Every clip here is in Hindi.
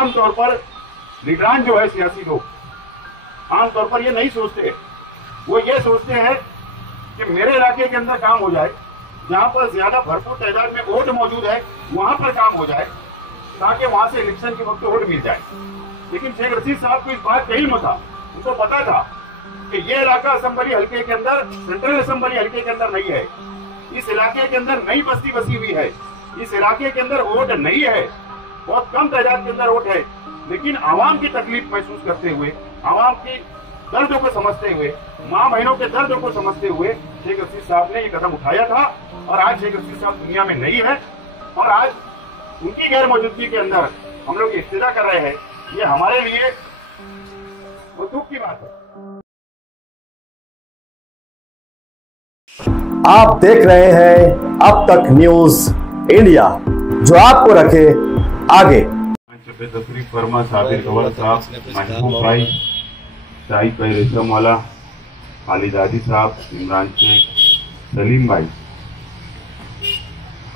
आमतौर पर लीडरान जो है सियासी लोग आमतौर पर ये नहीं सोचते, वो ये सोचते हैं कि मेरे इलाके के अंदर काम हो जाए, जहां पर ज्यादा भरपूर तादाद में वोट मौजूद है वहां पर काम हो जाए, ताकि वहां से इलेक्शन के वक्त वोट मिल जाए। लेकिन शेख रशीद साहब को इस बात का इल्म था, उनको पता था कि ये इलाका असेंबली हल्के के अंदर, सेंट्रल असेंबली हल्के के अंदर नहीं है। इस इलाके के अंदर नई बस्ती बसी हुई है, इस इलाके के अंदर वोट नहीं है, बहुत कम तादाद के अंदर वोट है। लेकिन आवाम की तकलीफ महसूस करते हुए, आवाम की दर्दों को समझते हुए, माँ बहनों के दर्दों को समझते हुए शेख रशीद साहब ने ये कदम उठाया था। और आज शेख रशीद साहब दुनिया में नहीं है और आज उनकी गैर मौजूदगी के अंदर हम लोग इफ्तिदा कर रहे हैं। ये हमारे लिए वो दुख की बात है। आप देख रहे हैं अब तक न्यूज इंडिया, जो आपको रखे आगे। तशरीफ फरमा साबिर गवर साहब, महबूब भाई, शाहिद भाई रेशम वाला, खालिद आदि साहब, इमरान शेख, सलीम भाई,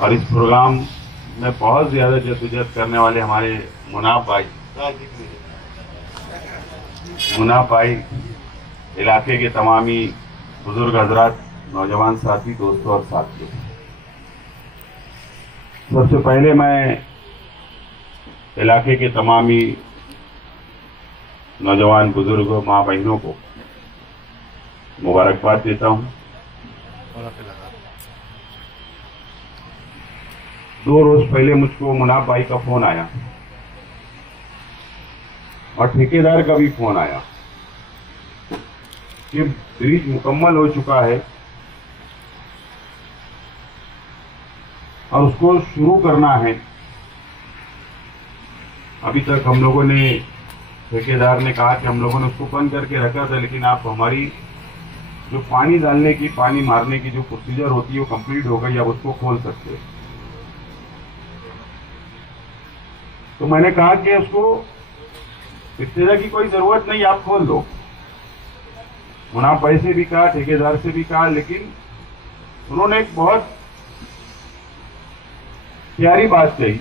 और इस प्रोग्राम में बहुत ज्यादा जद्दोजहद करने वाले हमारे मुनाफ भाई, इलाके के तमामी बुजुर्ग हजरात, नौजवान साथी, दोस्तों और साथियों, सबसे पहले मैं इलाके के तमामी नौजवान बुजुर्गों, माँ बहनों को मुबारकबाद देता हूँ। 2 रोज पहले मुझको मुनाफ भाई का फोन आया और ठेकेदार का भी फोन आया कि ब्रिज मुकम्मल हो चुका है और उसको शुरू करना है। अभी तक हम लोगों ने, ठेकेदार ने कहा कि हम लोगों ने उसको बंद करके रखा था, लेकिन आप हमारी जो पानी डालने की, पानी मारने की जो प्रोसीजर होती है वो कंप्लीट हो गई, अब उसको खोल सकते हैं। तो मैंने कहा कि उसको इफ्तिदा की कोई जरूरत नहीं, आप खोल दो। मुनाफ भाई से भी कहा, ठेकेदार से भी कहा, लेकिन उन्होंने एक बहुत प्यारी बात कही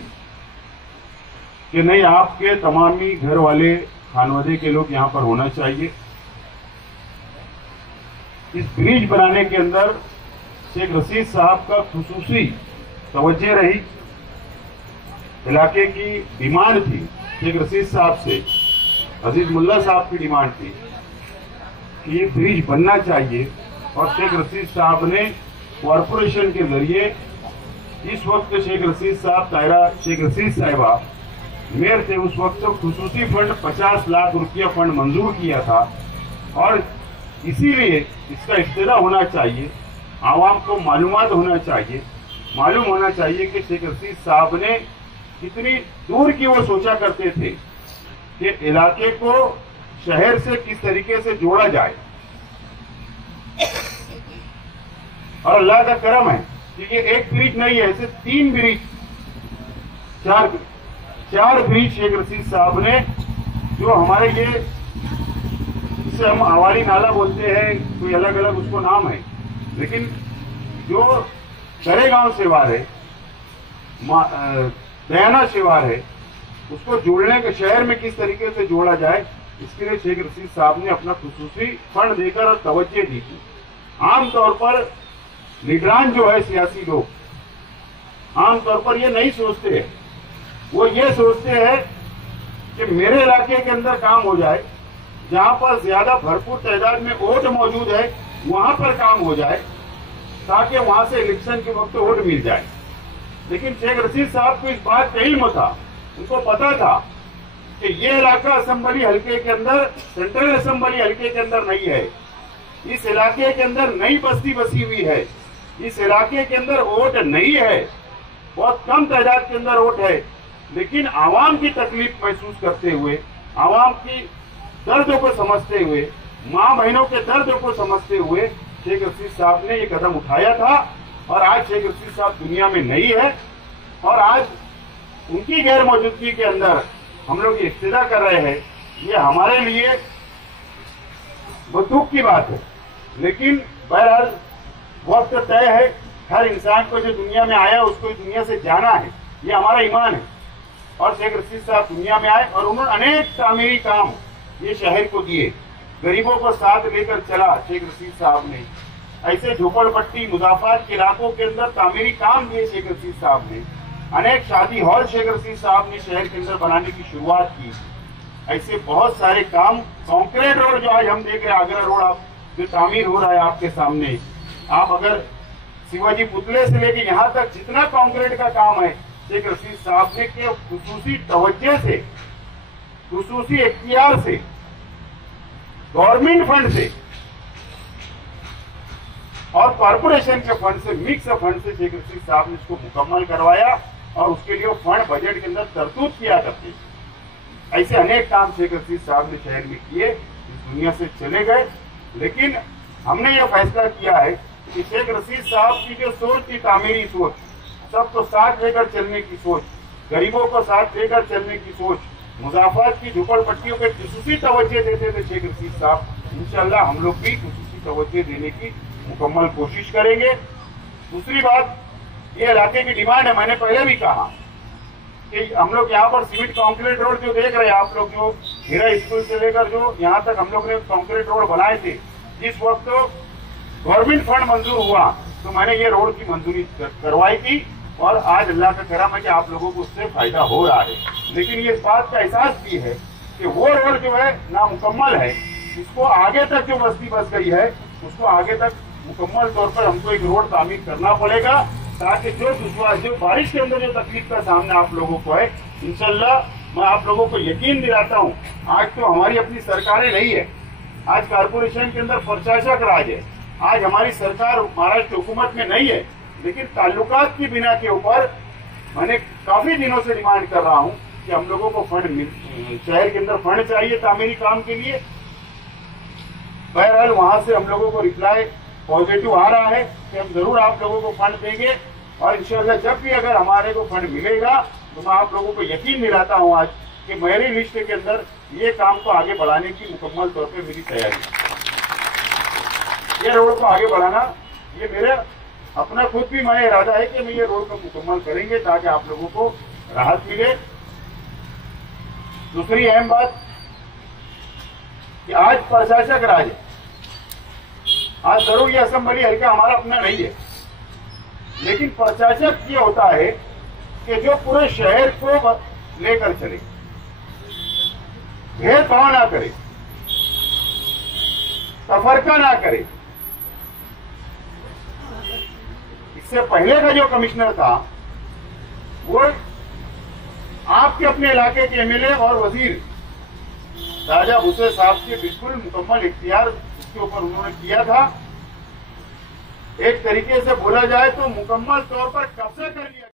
कि नहीं, आपके तमामी घर वाले, खानवादे के लोग यहाँ पर होना चाहिए। इस ब्रिज बनाने के अंदर शेख रशीद साहब का खुसूसी तवज्जो रही, इलाके की डिमांड थी, शेख रशीद साहब से अजीज मुल्ला साहब की डिमांड थी कि ये ब्रिज बनना चाहिए। और शेख रशीद साहब ने कॉरपोरेशन के जरिए, इस वक्त शेख रशीद साहब, तायरा शेख रशीद साहिबा मेयर थे उस वक्त, तो खुसूसी फंड 50 लाख रुपया फंड मंजूर किया था। और इसीलिए इसका इफ्तिदा होना चाहिए, आवाम को मालूमात होना चाहिए, मालूम होना चाहिए कि शेख रशीद साहब ने कितनी दूर की वो सोचा करते थे कि इलाके को शहर से किस तरीके से जोड़ा जाए। और अल्लाह का करम है कि ये एक ब्रिज नहीं है, ऐसे 3 ब्रिज, 4 ब्रिज शेख रशीद साहब ने, जो हमारे ये, जिसे हम आवारी नाला बोलते हैं, कोई अलग अलग उसको नाम है, लेकिन जो करेगांव शिवार है, दयाना शिवार है, उसको जोड़ने के, शहर में किस तरीके से जोड़ा जाए, इसके लिए शेख रशीद साहब ने अपना खुसूसी फंड देकर और तवज्जो दी थी। आमतौर पर लीडरान जो है सियासी लोग आमतौर पर ये नहीं सोचते, वो ये सोचते हैं कि मेरे इलाके के अंदर काम हो जाए, जहां पर ज्यादा भरपूर तादाद में वोट मौजूद है वहां पर काम हो जाए, ताकि वहां से इलेक्शन के वक्त वोट मिल जाए। लेकिन शेख रशीद साहब को इस बात का इल्म था, उनको पता था कि ये इलाका असेंबली हल्के के अंदर, सेंट्रल असेंबली हल्के के अंदर नहीं है। इस इलाके के अंदर नई बस्ती बसी हुई है, इस इलाके के अंदर वोट नहीं है, बहुत कम तादाद के अंदर वोट है। लेकिन आवाम की तकलीफ महसूस करते हुए, आवाम की दर्दों को समझते हुए, माँ बहनों के दर्दों को समझते हुए शेख रशीद साहब ने ये कदम उठाया था। और आज शेख रशीद साहब दुनिया में नहीं है और आज उनकी गैर मौजूदगी के अंदर हम लोग ये इफ्तिदा कर रहे हैं। ये हमारे लिए वो दुख की बात है, लेकिन बहरहाल वक्त तय है। हर इंसान को जो दुनिया में आया उसको दुनिया से जाना है, ये हमारा ईमान है। और शेख रशीद साहब दुनिया में आए और उन्होंने अनेक तामीरी काम ये शहर को दिए। गरीबों को साथ लेकर चला शेख रशीद साहब ने। ऐसे झोपड़पट्टी मुजाफात के इलाकों के अंदर तामीरी काम दिए शेख रशीद साहब ने। अनेक शादी हॉल शेख रशीद साहब ने शहर के अंदर बनाने की शुरुआत की। ऐसे बहुत सारे काम, कंक्रीट रोड जो आज हम देख रहे हैं, आगरा रोड आप जो तामीर हो रहा है आपके सामने, आप अगर शिवाजी पुतले से लेके यहाँ तक जितना कंक्रीट का काम है शेख रशीद साहब ने के खुसूसी तवज्जो से, खुसूसी इख्तियार से, गवर्नमेंट फंड से और कॉर्पोरेशन के फंड से, मिक्स फंड से शेख रशीद साहब ने इसको मुकम्मल करवाया और उसके लिए वो फंड बजट के अंदर तरतूब किया करते थे। ऐसे अनेक काम शेख रशीद साहब ने शहर में किए, इस दुनिया से चले गए। लेकिन हमने ये फैसला किया है कि शेख रशीद साहब की जो सोच थी, तामीरी सोच, सबको साथ लेकर चलने की सोच, गरीबों को साथ लेकर चलने की सोच, मुजाफात की झोपड़पट्टियों पे खुसूसी तवज्जो देते थे शेख रशीद साहब। इंशाअल्लाह हम लोग भी खुसूसी तवज्जो देने की मुकम्मल कोशिश करेंगे। दूसरी बात, ये इलाके की डिमांड है, मैंने पहले भी कहा कि हम लोग यहाँ पर सीमेंट कंक्रीट रोड जो देख रहे हैं आप लोग, जो हीरा स्कूल से लेकर जो यहाँ तक हम लोग ने कंक्रीट रोड बनाए थे, जिस वक्त गवर्नमेंट फंड मंजूर हुआ तो मैंने ये रोड की मंजूरी करवाई थी और आज अल्लाह का करम है कि आप लोगों को उससे फायदा हो रहा है। लेकिन ये इस बात का एहसास भी है कि वो रोड जो है नामुकम्मल है, इसको आगे तक जो बस्ती बस गई है उसको आगे तक मुकम्मल तौर पर हमको एक रोड तामीर करना पड़ेगा, ताकि जो बारिश के अंदर जो तकलीफ का सामना आप लोगों को है, इंशाल्लाह मैं आप लोगों को यकीन दिलाता हूँ, आज तो हमारी अपनी सरकारें नहीं है, आज कारपोरेशन के अंदर प्रशासक राज है, आज हमारी सरकार महाराष्ट्र हुकूमत में नहीं है, लेकिन ताल्लुकात की बिना के ऊपर मैंने काफी दिनों से डिमांड कर रहा हूँ कि हम लोगों को फंड, शहर के अंदर फंड चाहिए तामीरी काम के लिए। बहरहाल वहां से हम लोगों को रिप्लाई पॉजिटिव आ रहा है कि हम जरूर आप लोगों को फंड देंगे और इंशाल्लाह जब भी अगर हमारे को फंड मिलेगा तो मैं आप लोगों को यकीन दिलाता हूँ आज कि मेरी लिस्ट के अंदर ये काम को आगे बढ़ाने की मुकम्मल तौर पे मेरी तैयारी है। ये रोड को आगे बढ़ाना ये मेरे अपना खुद भी मैं इरादा है कि मैं ये रोड को मुकम्मल करेंगे ताकि आप लोगों को राहत मिले। दूसरी अहम बात कि आज प्रशासक राज है, आज जरूर ये असेंबली हल्का हमारा अपना नहीं है, लेकिन प्रशासक ये होता है कि जो पूरे शहर को लेकर चले, भेदभाव ना करे, तफरका ना करे। इससे पहले का जो कमिश्नर था वो आपके अपने इलाके के एमएलए और वजीर राजा भूसे साहब के बिल्कुल मुकम्मल इख्तियार उसके ऊपर उन्होंने किया था। एक तरीके से बोला जाए तो मुकम्मल तौर पर कब्जा कर लिया।